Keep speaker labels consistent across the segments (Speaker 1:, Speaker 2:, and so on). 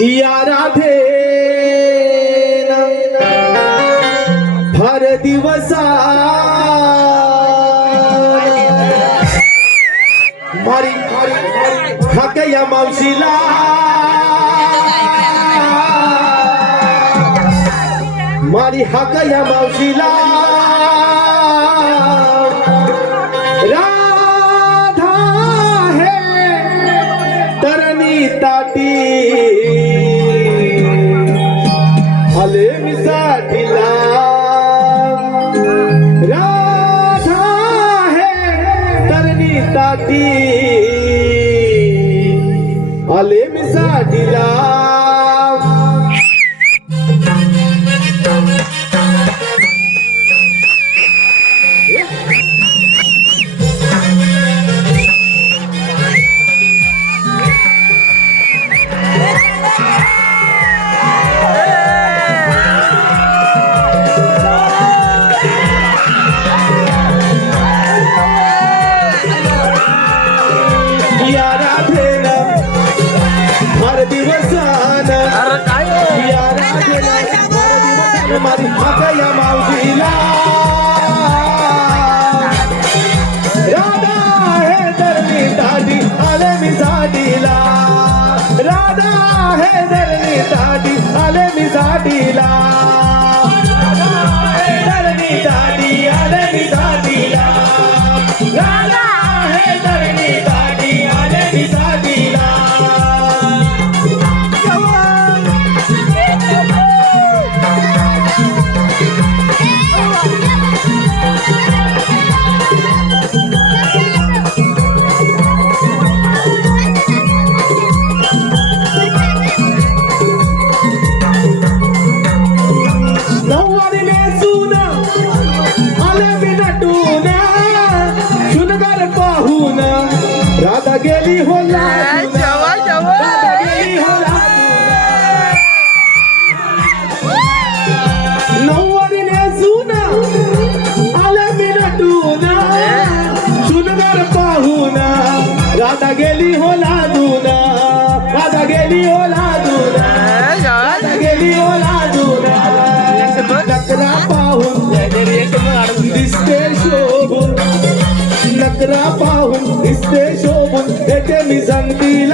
Speaker 1: या राधे फार दिवसा. मारी खाक या मावशीला. मारी हाक या मावशीला. राधेला फार दिवसान माझी हाक या मावशीला. राधा हे दरली दादी आले मी साडीला राधा हे दरली दादी आले मी Everybody मी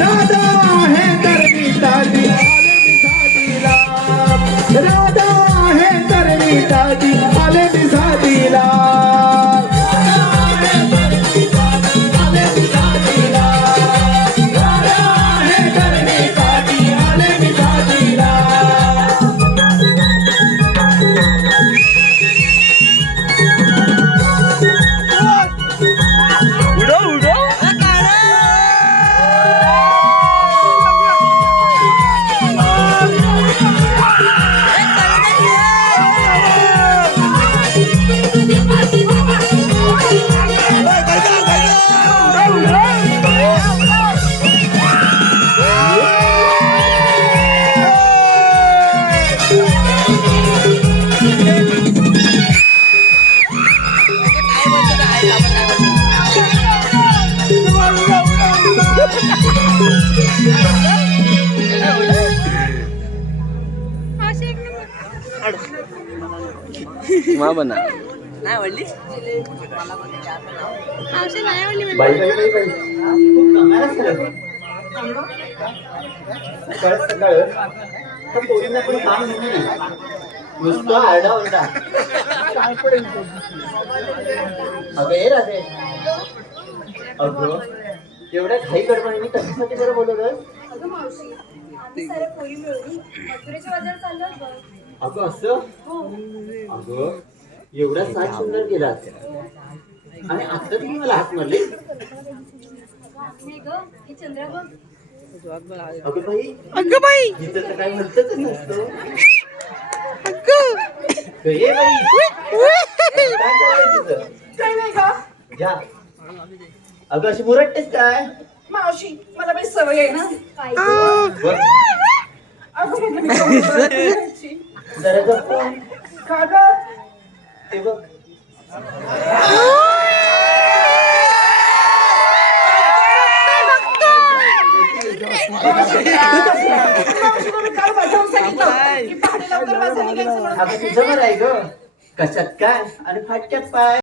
Speaker 1: राधा हे तरणी ताडी मी साडीला राधा मा
Speaker 2: बना
Speaker 3: नाही आवडली
Speaker 4: मावशी नाही आवडली मला.
Speaker 1: नुसतं अगं एवढ्या घाई गडबडीने कशासाठी बरं बोलवलं
Speaker 4: अगं मावशी आम्ही सारे पोरी मिळून मथुरेच्या बाजार चाललो होतो.
Speaker 1: अगं असं?
Speaker 4: हो.
Speaker 1: अगं एवढा साज सुंदर केला आणि आता तुम्ही मला हात मारले.
Speaker 4: नाही ग हे चंद्रा बघ
Speaker 1: अगं बाई
Speaker 3: अगं बाई!
Speaker 1: तर काय म्हणतच नसतं.
Speaker 3: अगं!
Speaker 1: ये बाई काय चाललंय तुझं
Speaker 5: काय नाही का
Speaker 1: जा. अगं अशी मुरटतेस काय?
Speaker 5: मावशी मला बाई सवय आहे ना.
Speaker 4: काय?
Speaker 1: बघ
Speaker 5: अगं म्हटलं मी कमी करत राहायची.
Speaker 1: जरा गप्प
Speaker 5: का गं?
Speaker 1: ते बघ.
Speaker 5: मावशी म्हणून काल पाठवून सांगितलं की पहाटे लवकर माझं निघायचं म्हणून.
Speaker 4: आता तुझं बरं आहे ग. कशात काय? आणि फाटक्यात पाय.